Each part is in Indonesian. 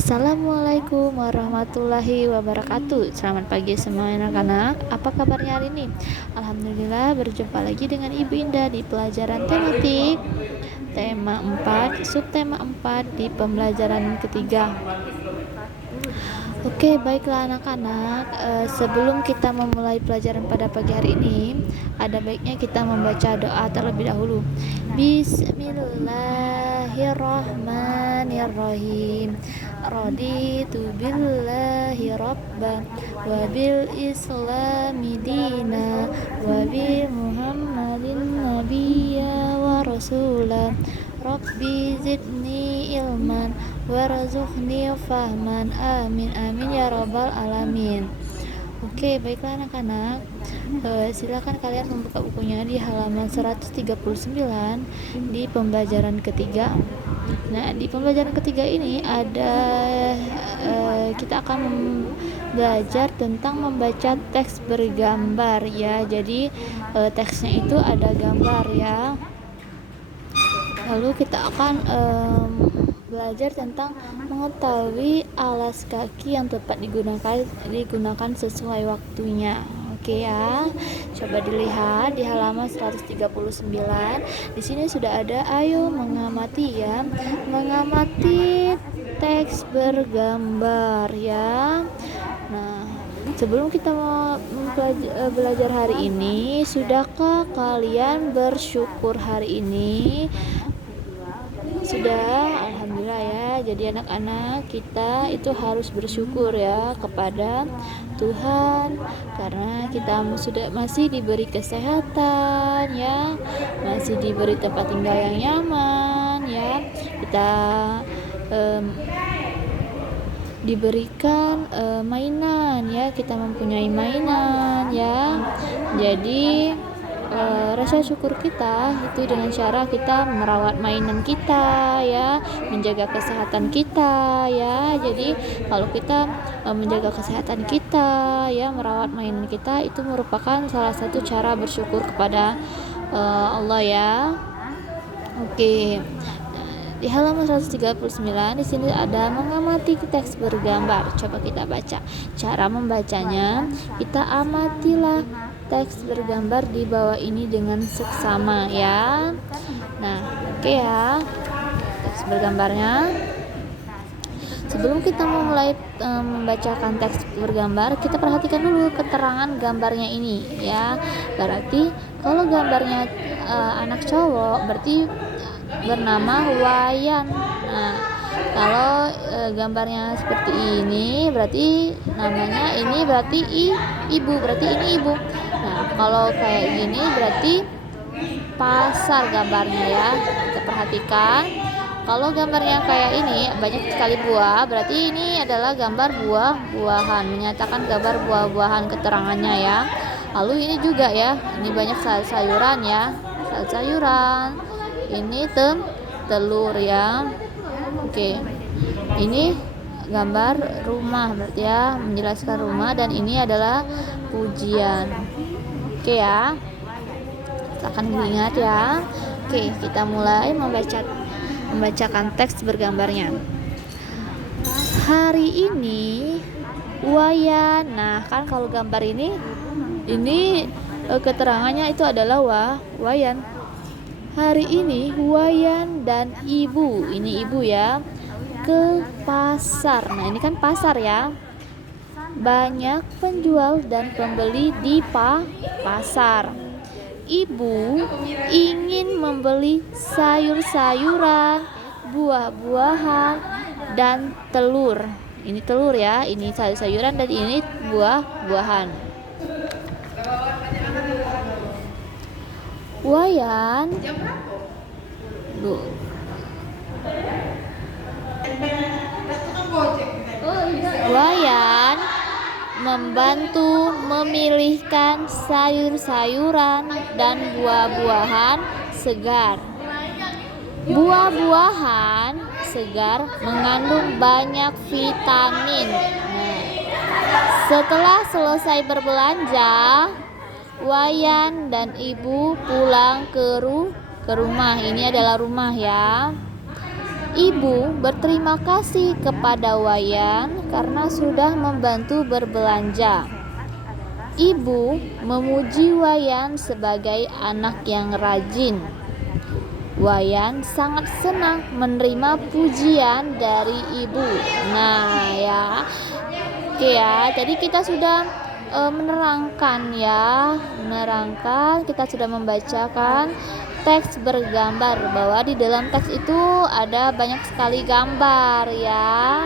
Assalamualaikum warahmatullahi wabarakatuh. Selamat pagi semua anak-anak. Apa kabarnya hari ini? Alhamdulillah berjumpa lagi dengan Ibu Indah di pelajaran tematik tema 4, subtema 4 di pembelajaran ketiga. Oke, baiklah anak-anak, sebelum kita memulai pelajaran pada pagi hari ini, ada baiknya kita membaca doa terlebih dahulu. Bismillahirrahmanirrahim. Raditu billahi rabban wa bil islami dina wa bi muhammadin nabiyya wa rasulan. Rabbi zidni ilman warzuqni fahman, amin amin ya rabbal alamin. Oke, baiklah anak-anak, silakan kalian membuka bukunya di halaman 139 di pembelajaran ketiga. Nah, di pembelajaran ketiga ini ada kita akan belajar tentang membaca teks bergambar ya. Jadi teksnya itu ada gambar ya. Lalu kita akan belajar tentang mengetahui alas kaki yang tepat digunakan sesuai waktunya. Oke ya, coba dilihat di halaman 139. Di sini sudah ada ayo mengamati ya, mengamati teks bergambar ya. Nah, sebelum kita mau belajar hari ini, sudahkah kalian bersyukur hari ini? Sudah, alhamdulillah ya. Jadi anak-anak kita itu harus bersyukur ya kepada Tuhan karena kita masih diberi kesehatan ya, masih diberi tempat tinggal yang nyaman ya. Kita diberikan mainan ya, kita mempunyai mainan ya. Jadi rasa syukur kita itu dengan cara kita merawat mainan kita ya, menjaga kesehatan kita ya. Jadi kalau kita menjaga kesehatan kita ya, merawat mainan kita, itu merupakan salah satu cara bersyukur kepada Allah ya. Oke. Di halaman 139 di sini ada mengamati teks bergambar. Coba kita baca. Cara membacanya, kita amatilah teks bergambar di bawah ini dengan seksama ya. Nah, oke ya. Teks bergambarnya. Sebelum kita memulai membacakan teks bergambar, kita perhatikan dulu keterangan gambarnya ini ya. Berarti kalau gambarnya anak cowok berarti bernama Wayan. Nah, kalau gambarnya seperti ini berarti namanya ini berarti ibu, berarti ini ibu. Nah, kalau kayak gini berarti pasar gambarnya ya. Kita perhatikan. Kalau gambarnya kayak ini banyak sekali buah, berarti ini adalah gambar buah-buahan, menyatakan gambar buah-buahan keterangannya ya. Lalu ini juga ya, ini banyak sayur-sayuran ya, sayur-sayuran. Ini telur ya. Oke. Ini gambar rumah berarti ya, menjelaskan rumah, dan ini adalah pujian. Oke ya. Akan diingat ya. Oke, kita mulai membacakan teks bergambarnya. Hari ini Wayan. Nah, kan kalau gambar ini keterangannya itu adalah Wayan. Hari ini Wayan dan ibu, ini ibu ya, ke pasar. Nah, ini kan pasar ya. Banyak penjual dan pembeli di pasar. Ibu ingin membeli sayur-sayuran, buah-buahan, dan telur. Ini telur ya, ini sayur-sayuran, dan ini buah-buahan. Wayan membantu memilihkan sayur-sayuran dan buah-buahan segar. Buah-buahan segar mengandung banyak vitamin. Nah, setelah selesai berbelanja, Wayan dan ibu pulang ke rumah. Ini adalah rumah ya. Ibu berterima kasih kepada Wayan karena sudah membantu berbelanja. Ibu memuji Wayan sebagai anak yang rajin. Wayan sangat senang menerima pujian dari ibu. Nah ya, oke ya. Jadi kita sudah menerangkan, kita sudah membacakan teks bergambar, bahwa di dalam teks itu ada banyak sekali gambar ya.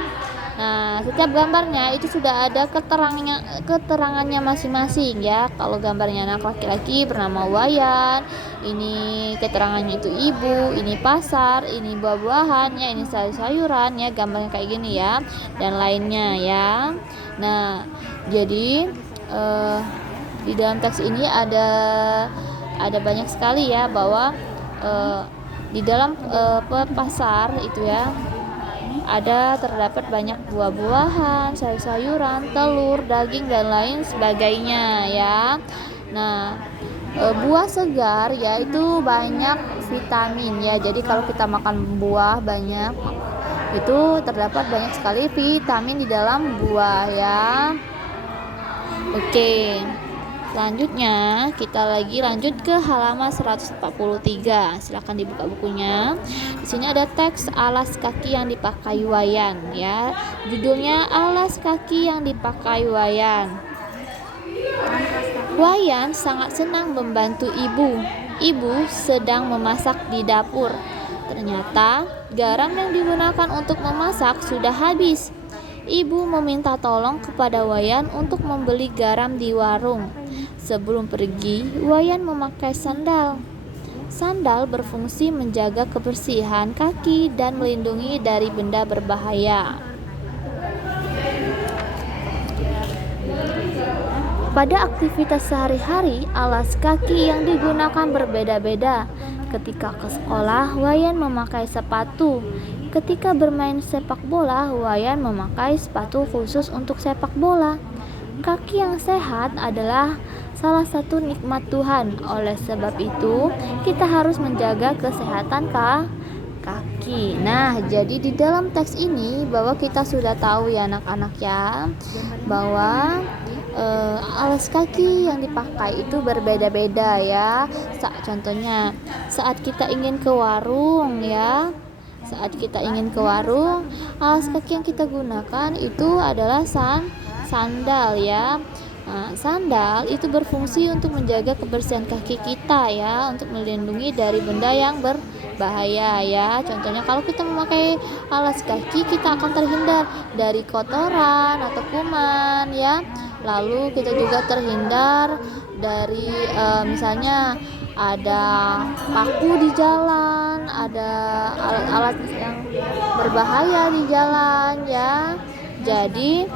Nah, setiap gambarnya itu sudah ada keterangannya masing-masing ya. Kalau gambarnya anak laki-laki bernama Wayan, ini keterangannya itu ibu, ini pasar, ini buah-buahan ya, ini sayur-sayuran ya, gambarnya kayak gini ya, dan lainnya ya. Nah, jadi di dalam teks ini ada banyak sekali ya, bahwa di dalam pasar itu ya terdapat banyak buah-buahan, sayur-sayuran, telur, daging dan lain sebagainya ya. Nah, buah segar ya itu banyak vitamin ya. Jadi kalau kita makan buah banyak, itu terdapat banyak sekali vitamin di dalam buah ya. Oke. Selanjutnya kita lanjut ke halaman 143. Silakan dibuka bukunya. Di sini ada teks alas kaki yang dipakai Wayan ya. Judulnya alas kaki yang dipakai Wayan. Wayan sangat senang membantu ibu. Ibu sedang memasak di dapur. Ternyata garam yang digunakan untuk memasak sudah habis. Ibu meminta tolong kepada Wayan untuk membeli garam di warung. Sebelum pergi, Wayan memakai sandal. Sandal berfungsi menjaga kebersihan kaki dan melindungi dari benda berbahaya. Pada aktivitas sehari-hari, alas kaki yang digunakan berbeda-beda. Ketika ke sekolah, Wayan memakai sepatu. Ketika bermain sepak bola, Wayan memakai sepatu khusus untuk sepak bola. Kaki yang sehat adalah salah satu nikmat Tuhan. Oleh sebab itu, kita harus menjaga kesehatan kaki. Nah, jadi di dalam teks ini bahwa kita sudah tahu ya anak-anak ya, bahwa alas kaki yang dipakai itu berbeda-beda ya. Contohnya saat kita ingin ke warung ya, alas kaki yang kita gunakan itu adalah sandal ya. Nah, sandal itu berfungsi untuk menjaga kebersihan kaki kita ya, untuk melindungi dari benda yang berbahaya ya. Contohnya kalau kita memakai alas kaki, kita akan terhindar dari kotoran atau kuman ya. Lalu kita juga terhindar dari misalnya ada paku di jalan, ada alat-alat yang berbahaya di jalan ya. Jadi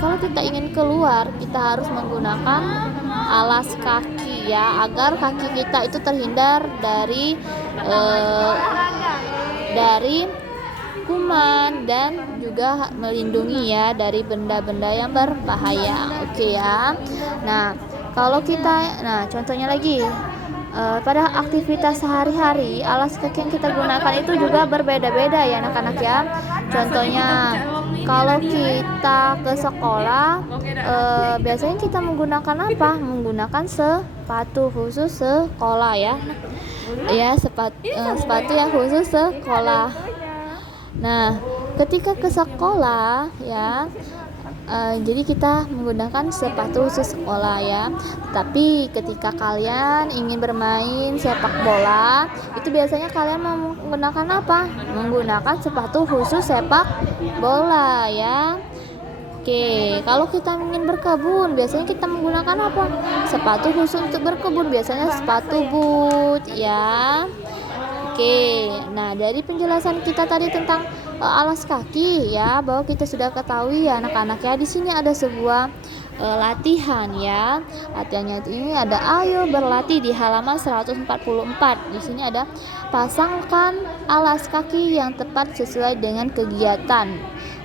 kalau kita ingin keluar, kita harus menggunakan alas kaki ya, agar kaki kita itu terhindar dari kuman dan juga melindungi ya dari benda-benda yang berbahaya. Oke ya. Nah, contohnya lagi pada aktivitas sehari-hari, alas kaki yang kita gunakan itu juga berbeda-beda ya anak-anak ya. Contohnya kalau kita ke sekolah, biasanya kita menggunakan apa? Menggunakan sepatu khusus sekolah ya. Ya, sepatu yang khusus sekolah. Nah, ketika ke sekolah ya, jadi kita menggunakan sepatu khusus sekolah ya. Tapi ketika kalian ingin bermain sepak bola, itu biasanya kalian menggunakan apa? Menggunakan sepatu khusus sepak bola ya. Oke, kalau kita ingin berkebun, biasanya kita menggunakan apa? Sepatu khusus untuk berkebun, biasanya sepatu boot ya. Oke, nah dari penjelasan kita tadi tentang alas kaki ya, bahwa kita sudah ketahui ya anak-anak ya, di sini ada sebuah latihan ya. Latihannya ini ada ayo berlatih di halaman 144. Di sini ada pasangkan alas kaki yang tepat sesuai dengan kegiatan.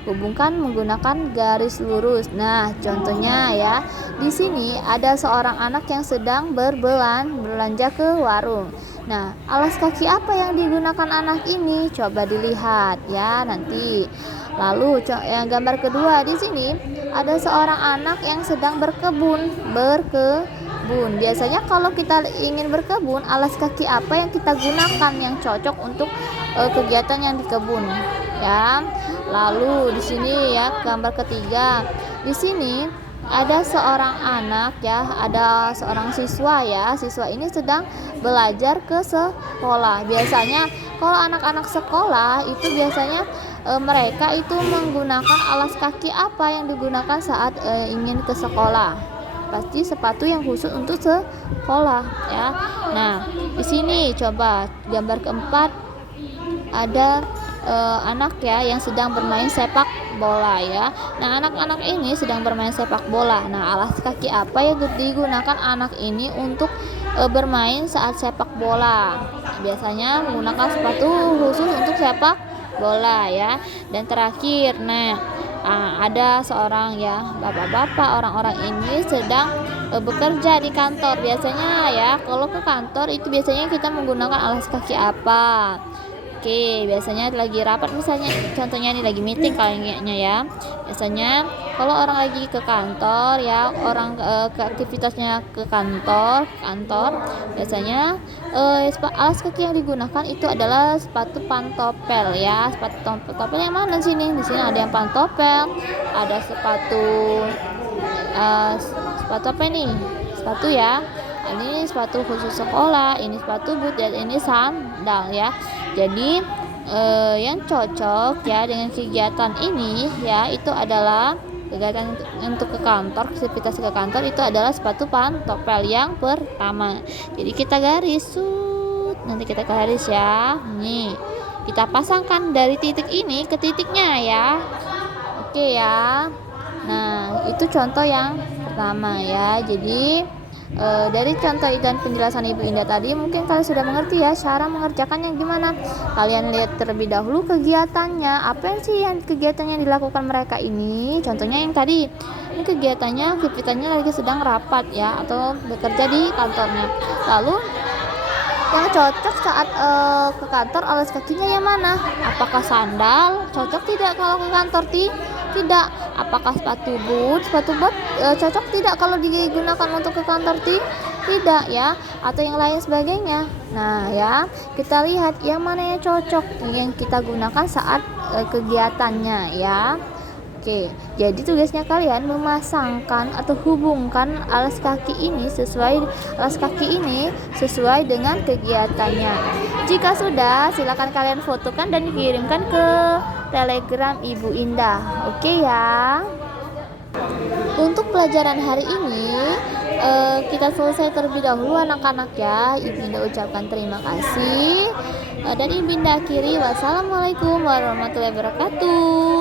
Hubungkan menggunakan garis lurus. Nah, contohnya ya, di sini ada seorang anak yang sedang belanja ke warung. Nah, alas kaki apa yang digunakan anak ini? Coba dilihat ya nanti. Lalu yang gambar kedua di sini ada seorang anak yang sedang berkebun. Biasanya kalau kita ingin berkebun, alas kaki apa yang kita gunakan yang cocok untuk kegiatan yang di kebun ya. Lalu di sini ya gambar ketiga. Di sini ada seorang anak ya, ada seorang siswa ya. Siswa ini sedang belajar ke sekolah. Biasanya kalau anak-anak sekolah itu biasanya mereka itu menggunakan alas kaki apa yang digunakan saat ingin ke sekolah? Pasti sepatu yang khusus untuk sekolah ya. Nah, di sini coba gambar keempat ada anak ya yang sedang bermain sepak bola ya. Nah, anak-anak ini sedang bermain sepak bola. Nah, alas kaki apa yang digunakan anak ini untuk bermain saat sepak bola? Biasanya menggunakan sepatu khusus untuk sepak bola ya. Dan terakhir, ada seorang ya bapak-bapak, orang-orang ini sedang bekerja di kantor. Biasanya ya kalau ke kantor itu biasanya kita menggunakan alas kaki apa? Oke, biasanya lagi rapat misalnya, contohnya ini lagi meeting kayaknya ya. Biasanya kalau orang lagi ke kantor ya, orang ke aktivitasnya ke kantor, biasanya alas kaki yang digunakan itu adalah sepatu pantopel ya. Sepatu pantopel yang mana sini? Di sini ada yang pantopel, ada sepatu apa ini? Sepatu ya. Ini sepatu khusus sekolah, ini sepatu boot, dan ini sandal ya. Jadi yang cocok ya dengan kegiatan ini ya itu adalah kegiatan untuk ke kantor, aktivitas ke kantor itu adalah sepatu pantopel yang pertama. Jadi kita garis, nanti kita garis ya. Nih, kita pasangkan dari titik ini ke titiknya ya. Oke ya. Nah, itu contoh yang pertama ya. Jadi dari contoh dan penjelasan Ibu Indah tadi mungkin kalian sudah mengerti ya cara mengerjakannya gimana. Kalian lihat terlebih dahulu kegiatannya, apa sih yang kegiatan yang dilakukan mereka ini. Contohnya yang tadi, ini kegiatannya aktivitasnya lagi sedang rapat ya atau bekerja di kantornya. Lalu yang cocok saat ke kantor alas kakinya yang mana? Apakah sandal? Cocok tidak kalau ke kantor? Tidak. Apakah sepatu boot cocok tidak kalau digunakan untuk ke kantor? Tidak ya. Atau yang lain sebagainya. Nah ya, kita lihat yang mana yang cocok yang kita gunakan saat kegiatannya ya. Oke, jadi tugasnya kalian memasangkan atau hubungkan alas kaki ini sesuai dengan kegiatannya. Jika sudah, silakan kalian fotokan dan kirimkan ke Telegram Ibu Indah. Oke ya. Untuk pelajaran hari ini kita selesai terlebih dahulu anak-anak ya. Ibu Indah ucapkan terima kasih dan Ibu Indah akhiri wassalamualaikum warahmatullahi wabarakatuh.